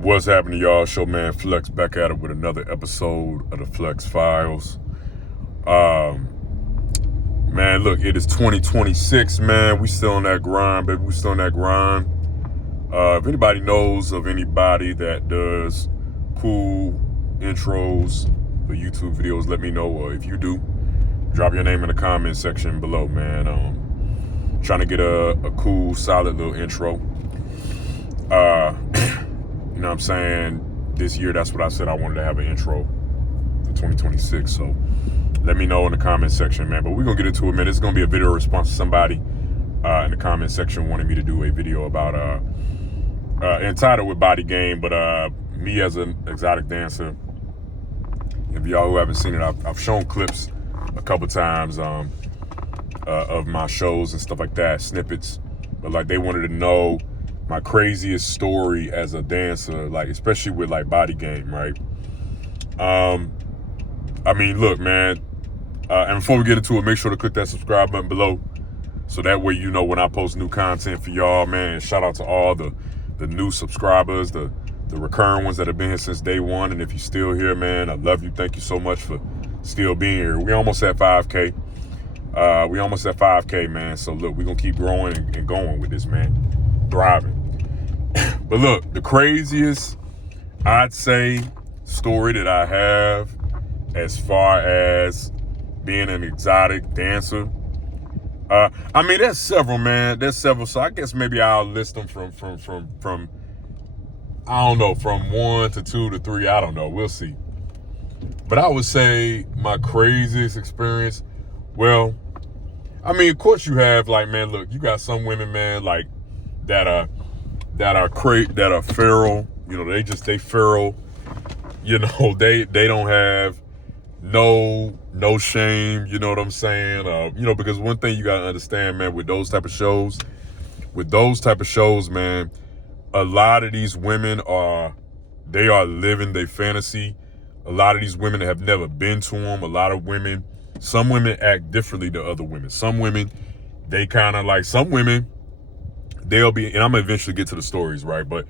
What's happening, y'all? Show man Flex back at it with another episode of the Flex Files. Man, look, it is 2026, man. We still on that grind, baby. We still on that grind. If anybody knows of anybody that does cool intros for YouTube videos, let me know. Or if you do, drop your name in the comment section below, man. Trying to get a cool, solid little intro. You know what I'm saying? This year, that's what I said I wanted to have an intro for 2026. So let me know in the comment section, man. But we're going to get into it, man. This is going to be a video response to somebody in the comment section wanting me to do a video about, entitled with Bodygame, but me as an exotic dancer. If y'all who haven't seen it, I've shown clips a couple times of my shows and stuff like that, snippets. But like they wanted to know my craziest story as a dancer, like especially with like Bodygame, right? I mean, look, man. And before we get into it, make sure to click that subscribe button below, so that way you know when I post new content for y'all, man. And shout out to all the new subscribers, the recurring ones that have been here since day one. And if you're still here, man, I love you. Thank you so much for still being here. We almost at 5K. We almost at 5K, man. So look, we're gonna keep growing and going with this, man. Thriving. But look, the craziest, I'd say, story that I have as far as being an exotic dancer. I mean, there's several, man. There's several. So I guess maybe I'll list them from I don't know, from 1 to 2 to 3. I don't know. We'll see. But I would say my craziest experience. Well, I mean, of course you have, like, man, look, you got some women, man, like that are feral. You know, they feral. You know, they don't have no shame. You know what I'm saying? You know, because one thing you gotta understand, man, with those type of shows, man, a lot of these women are living their fantasy. A lot of these women have never been to them. Some women act differently to other women. Some women, they kind of like, some women, they'll be, and I'm gonna eventually get to the stories, right? But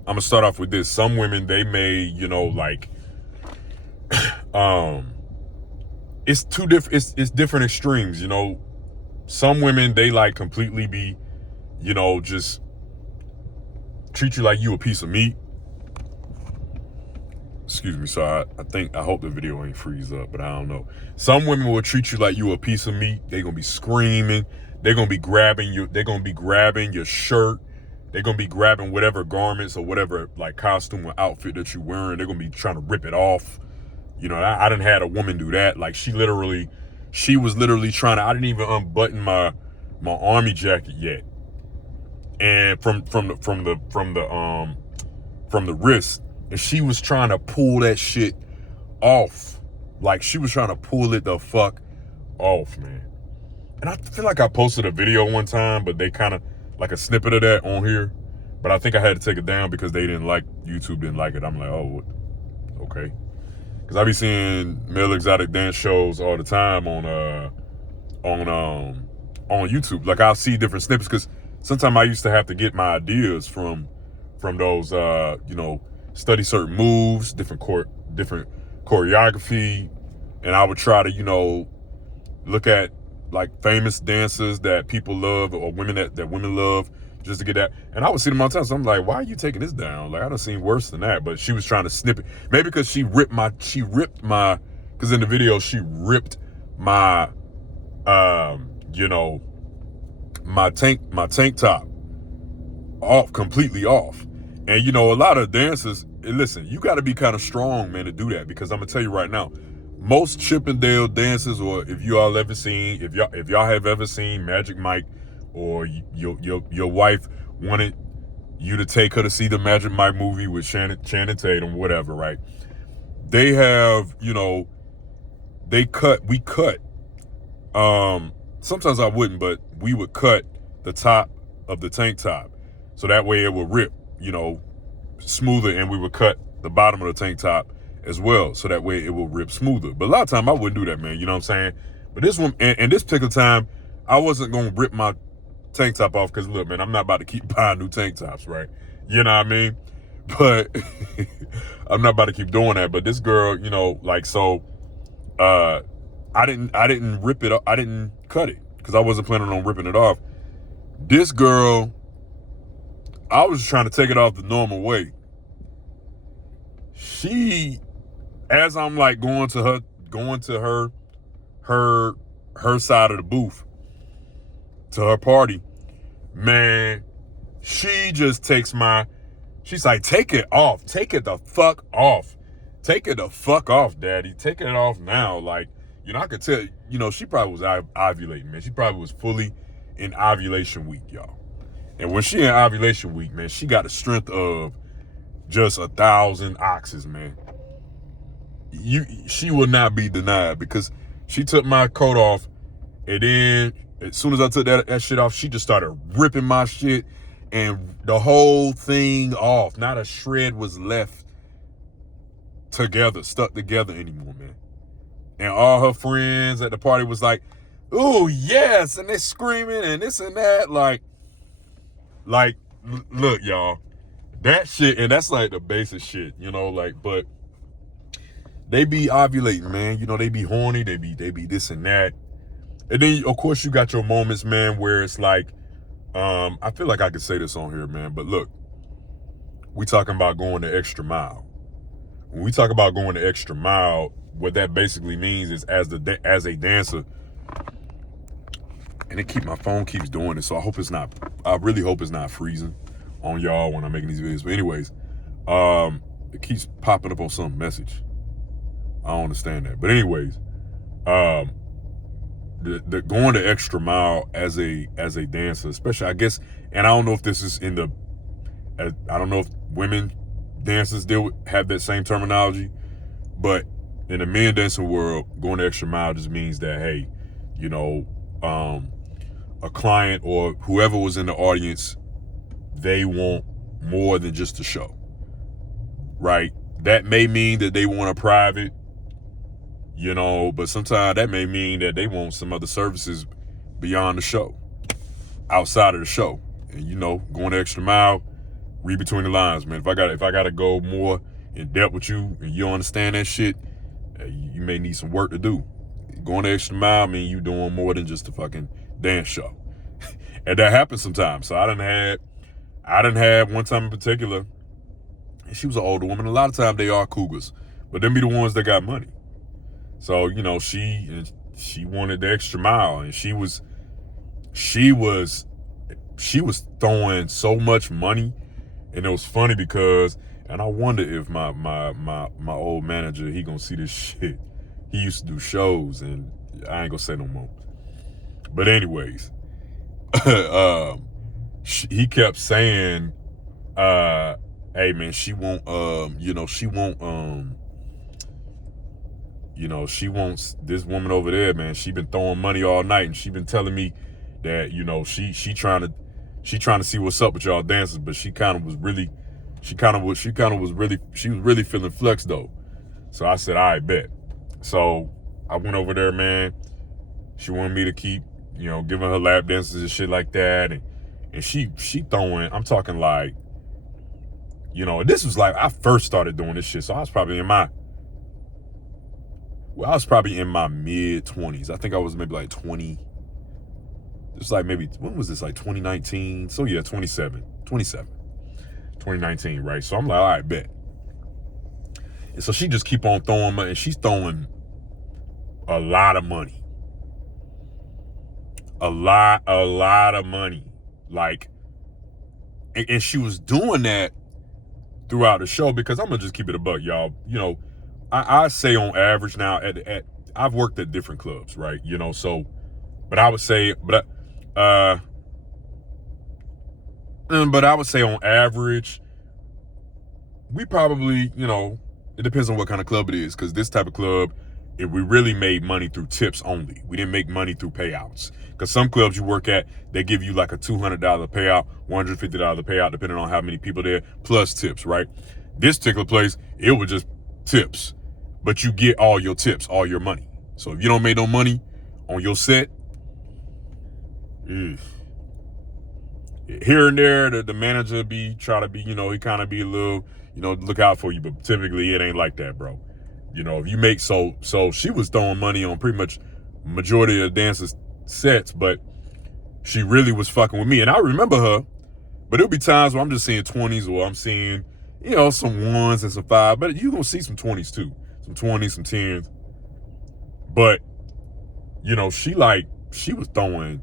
I'm gonna start off with this. Some women, they may, you know, like, it's two different, it's different extremes, you know. Some women, they like completely be, you know, just treat you like you a piece of meat. Excuse me, so I hope the video ain't freeze up, but I don't know. Some women will treat you like you a piece of meat. They're gonna be screaming. They're gonna be grabbing your shirt. They're gonna be grabbing whatever garments or whatever like costume or outfit that you're wearing. They're gonna be trying to rip it off. You know, I done had a woman do that. Like she was literally trying to, I didn't even unbutton my army jacket yet. And from the wrist. And she was trying to pull that shit off. Like she was trying to pull it the fuck off, man. And I feel like I posted a video one time, but they kind of like a snippet of that on here. But I think I had to take it down because YouTube didn't like it. I'm like, oh, okay. Because I be seeing male exotic dance shows all the time on YouTube. Like I'll see different snippets because sometimes I used to have to get my ideas from those, you know, study certain moves, different choreography, and I would try to, you know, look at like famous dancers that people love or women that women love just to get that. And I would see them all the time. So I'm like, why are you taking this down? Like I done seen worse than that. But she was trying to snip it. Maybe because she ripped my, because in the video she ripped my, you know, my tank top off, completely off. And you know, a lot of dancers, listen, you got to be kind of strong, man, to do that, because I'm gonna tell you right now, most Chippendale dancers, or if y'all have ever seen Magic Mike, or your wife wanted you to take her to see the Magic Mike movie with Channing Tatum, whatever, right? They have, you know, we cut. Sometimes I wouldn't, but we would cut the top of the tank top, so that way it would rip, you know, smoother, and we would cut the bottom of the tank top as well, so that way it will rip smoother. But a lot of time I wouldn't do that, man, you know what I'm saying? But this one, and this particular time, I wasn't gonna rip my tank top off, because look, man, I'm not about to keep buying new tank tops, right? You know what I mean? But I'm not about to keep doing that. But this girl, you know, like, so I didn't rip it up. I didn't cut it because I wasn't planning on ripping it off. This girl, I was just trying to take it off the normal way. She, as I'm like going to her side of the booth to her party, man, she just takes she's like, take it off. Take it the fuck off. Take it the fuck off, daddy. Take it off now. Like, you know, I could tell, you know, she probably was ovulating, man. She probably was fully in ovulation week, y'all. And when she in ovulation week, man, she got the strength of just 1,000 oxes, man. She will not be denied because she took my coat off, and then as soon as I took that shit off, she just started ripping my shit and the whole thing off. Not a shred was left stuck together anymore, man. And all her friends at the party was like, "Ooh, yes," and they're screaming and this and that. Like, look, y'all, that shit, and that's like the basic shit, you know, like, but they be ovulating, man. You know, they be horny, they be this and that. And then, of course, you got your moments, man, where it's like, I feel like I could say this on here, man, but look, we talking about going the extra mile. When we talk about going the extra mile, what that basically means is as a dancer, and my phone keeps doing it, so I really hope it's not freezing on y'all when I'm making these videos. But anyways, it keeps popping up on some message. I don't understand that. But anyways, the going the extra mile as a dancer, especially, I guess, and I don't know if this is I don't know if women dancers have that same terminology, but in the men dancing world, going the extra mile just means that, hey, you know, a client or whoever was in the audience, they want more than just a show, right? That may mean that they want a private, you know, but sometimes that may mean that they want some other services beyond the show, outside of the show. And, you know, going the extra mile, read between the lines, man. If I gotta go more in depth with you and you don't understand that shit, you may need some work to do. Going the extra mile mean you doing more than just a fucking dance show. And that happens sometimes. So I done had one time in particular, and she was an older woman. A lot of times they are cougars, but them be the ones that got money. So, you know, she wanted the extra mile, and she was throwing so much money. And it was funny because, and I wonder if my old manager, he gonna see this shit. He used to do shows, and I ain't gonna say no more. But anyways, he kept saying, hey man, she wants this woman over there, man. She been throwing money all night, and she been telling me that, you know, she trying to see what's up with y'all dancers, but she was really feeling flexed though. So I said, all right, bet. So I went over there, man. She wanted me to keep, you know, giving her lap dances and shit like that, and she throwing. I'm talking like, you know, this was like I first started doing this shit, so I was probably in my mid-20s. I think I was maybe like 20. It's like maybe, when was this, like 2019? So yeah, 2019, right? So I'm like, all right, bet. And so she just keep on throwing money, and she's throwing a lot of money. A lot of money. Like, and she was doing that throughout the show, because I'm gonna just keep it a buck, y'all. You know, I say on average now, I've worked at different clubs, right? You know, so, but I would say on average, we probably, you know, it depends on what kind of club it is, because this type of club, we really made money through tips only. We didn't make money through payouts. Because some clubs you work at, they give you like a $200 payout, $150 payout, depending on how many people there, plus tips, right? This particular place, it was just tips, but you get all your tips, all your money. So if you don't make no money on your set, Here and there, the manager try to be, he kind of be a little, look out for you, but typically it ain't like that, bro. If you make so she was throwing money on pretty much majority of the dancers' sets, but she really was fucking with me. And I remember her, but there'll be times where I'm just seeing 20s or I'm seeing, some ones and some five, but you're gonna see some 20s too. Some 20s, some 10s. But, she was throwing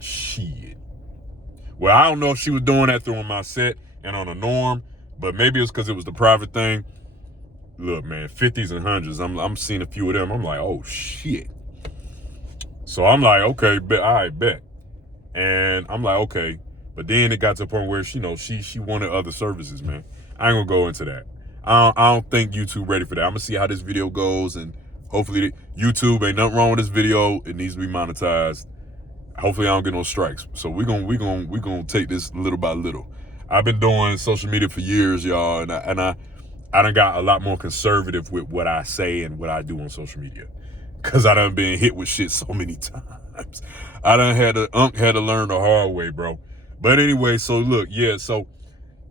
shit. Well, I don't know if she was doing that through my set and on a norm, but maybe it's because it was the private thing. Look, man, 50s and 100s. I'm seeing a few of them. I'm like, oh shit. So I'm like, okay, all right, bet. And I'm like, okay. But then it got to a point where she wanted other services, man. I ain't gonna go into that. I don't think YouTube ready for that. I'm gonna see how this video goes, and hopefully YouTube ain't nothing wrong with this video. It needs to be monetized. Hopefully I don't get no strikes. So we gonna take this little by little. I've been doing social media for years, y'all, and I done got a lot more conservative with what I say and what I do on social media, cause I done been hit with shit so many times. I done had to learn the hard way, bro. But anyway, so look, yeah, so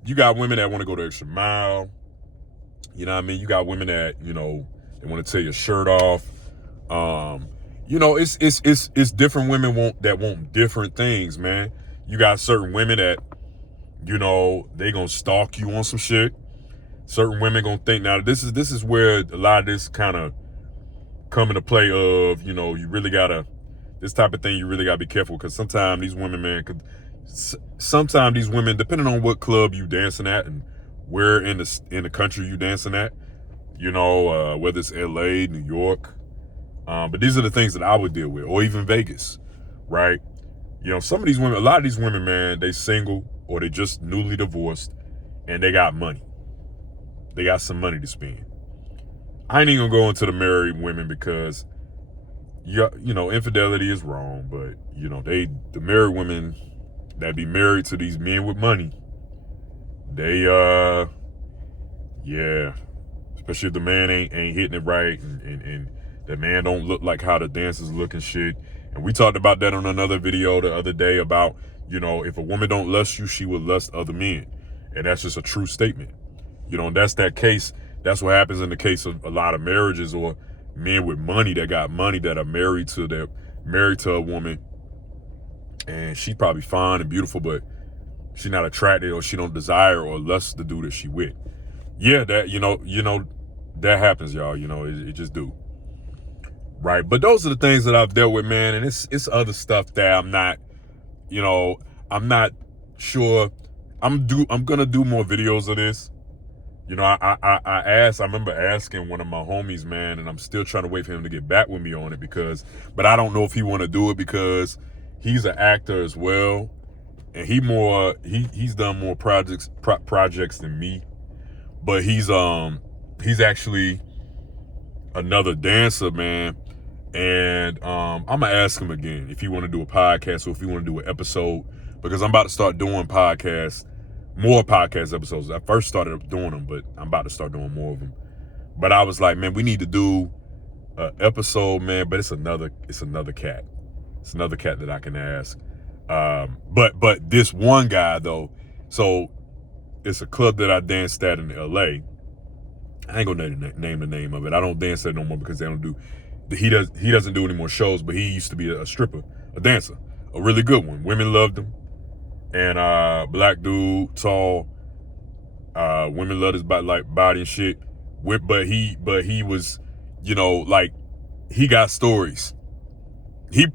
you got women that want to go the extra mile. You know what I mean? You got women that, they want to tear your shirt off. It's different women that want different things, man. You got certain women that, they gonna stalk you on some shit. Certain women gonna think, now this is where a lot of this kind of come into play of, you really gotta, this type of thing, you really gotta be careful, because sometimes these women, man, depending on what club you dancing at and where in the country you dancing at, whether it's LA, New York, but these are the things that I would deal with, or even Vegas, right? Some of these women, a lot of these women, man, they single or they just newly divorced, and they got money. They got some money to spend. I ain't even gonna go into the married women, because infidelity is wrong, but the married women that be married to these men with money, they especially if the man ain't hitting it right, and the man don't look like how the dancers look and shit. And we talked about that on another video the other day about, if a woman don't lust you, she will lust other men. And that's just a true statement. That's that case. That's what happens in the case of a lot of marriages, or men with money that got money that are married to a woman, and she's probably fine and beautiful, but she's not attracted, or she don't desire or lust the dude that she with. Yeah, that that happens, y'all. It just do. Right. But those are the things that I've dealt with, man, and it's other stuff that I'm not sure. I'm gonna do more videos of this. I remember asking one of my homies, man, and I'm still trying to wait for him to get back with me on it, but I don't know if he want to do it, because he's an actor as well, and he's done more projects than me, but he's actually another dancer, man, and I'm gonna ask him again if he want to do a podcast, or if he want to do an episode, because I'm about to start doing more podcast episodes. I first started doing them, but I'm about to start doing more of them. But I was like, man, we need to do an episode, man. But it's another cat. It's another cat that I can ask. But this one guy though, so it's a club that I danced at in LA. I ain't gonna name the name of it. I don't dance there no more, because they don't do. He doesn't do any more shows. But he used to be a stripper, a dancer, a really good one. Women loved him. And black dude, tall, women love his body and shit. But he was, he got stories. He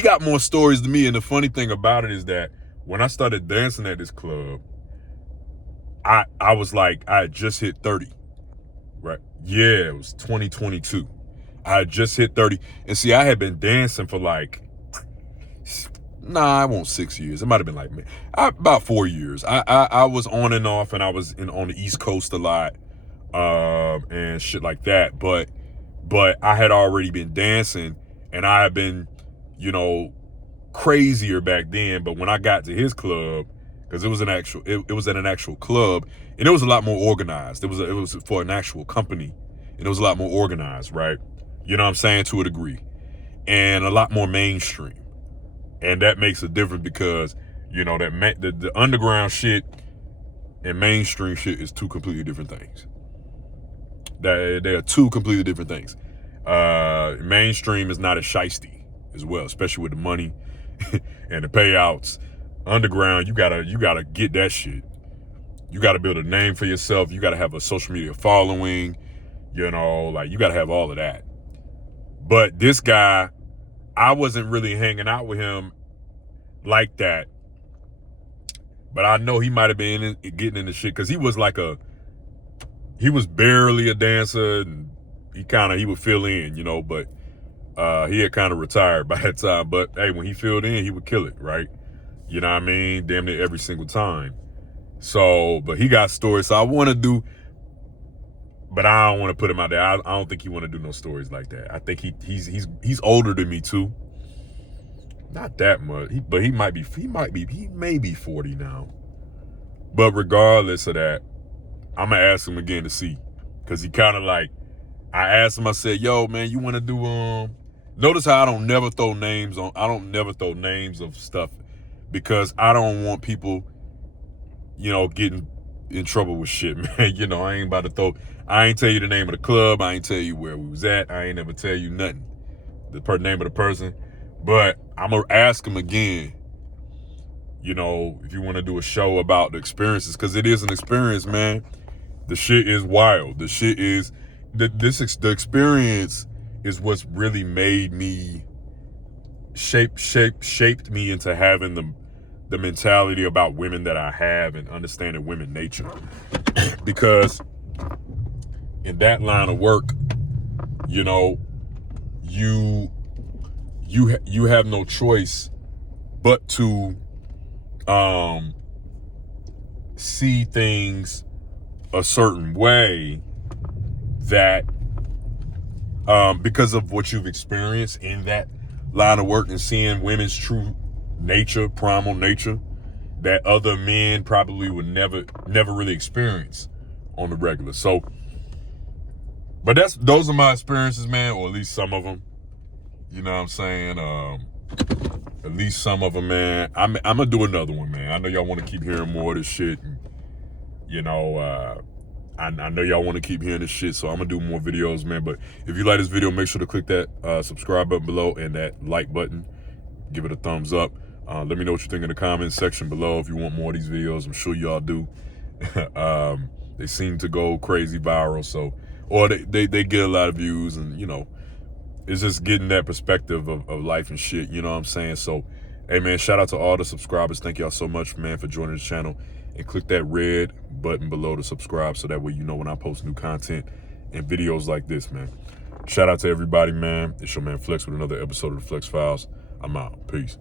got more stories than me. And the funny thing about it is that when I started dancing at this club, I was like, I had just hit 30, right? Yeah, it was 2022. I had just hit 30, and see, I had been dancing for I won't 6 years. It might have been about 4 years. I was on and off, and I was on the East Coast a lot, and shit like that. But I had already been dancing, and I had been, crazier back then. But when I got to his club, because it was at an actual club, and it was a lot more organized. It was for an actual company, and it was a lot more organized, right? You know what I'm saying, to a degree, and a lot more mainstream. And that makes a difference because, you know, the underground shit and mainstream shit is two completely different things. They are two completely different things. Mainstream is not as shiesty as well, especially with the money and the payouts. Underground, you gotta get that shit. You gotta build a name for yourself. You gotta have a social media following. You know, like, you gotta have all of that. But this guy, I wasn't really hanging out with him like that. But I know he might have been getting into shit because he was barely a dancer, and he would fill in, you know, but he had kind of retired by that time. But hey, when he filled in, he would kill it, right? You know what I mean? Damn near every single time. So, but he got stories. So I want to do, but I don't want to put him out there. I don't think he want to do no stories like that. I think he's older than me too. Not that much, but he may be 40 now. But regardless of that, I'm gonna ask him again to see, because he kind of like, I asked him. I said, "Yo, man, you want to do Notice how I don't never throw names of stuff, because I don't want people, you know, getting in trouble with shit, man. You know, I ain't tell you the name of the club. I ain't tell you where we was at. I ain't never tell you nothing, the name of the person. But I'm going to ask him again, you know, if you want to do a show about the experiences, because it is an experience, man. The shit is wild. The shit is, the experience is what's really made me, shaped me into having the mentality about women that I have, and understanding women nature. Because in that line of work, you know, you have no choice but to see things a certain way, that because of what you've experienced in that line of work, and seeing women's true nature, primal nature, that other men probably would never really experience on the regular. So, but those are my experiences, man, or at least some of them. You know what I'm saying? At least some of them, man. I'm gonna do another one, man. I know y'all want to keep hearing more of this shit, and, you know, I know y'all want to keep hearing this shit, so I'm gonna do more videos, man. But if you like this video, make sure to click that subscribe button below and that like button. Give it a thumbs up. Let me know what you think in the comments section below if you want more of these videos. I'm sure y'all do. They seem to go crazy viral, so, or they get a lot of views, and, you know, it's just getting that perspective of life and shit, you know what I'm saying? So, hey, man, shout out to all the subscribers. Thank y'all so much, man, for joining this channel. And click that red button below to subscribe, so that way you know when I post new content and videos like this, man. Shout out to everybody, man. It's your man Flex with another episode of the Flex Files. I'm out. Peace.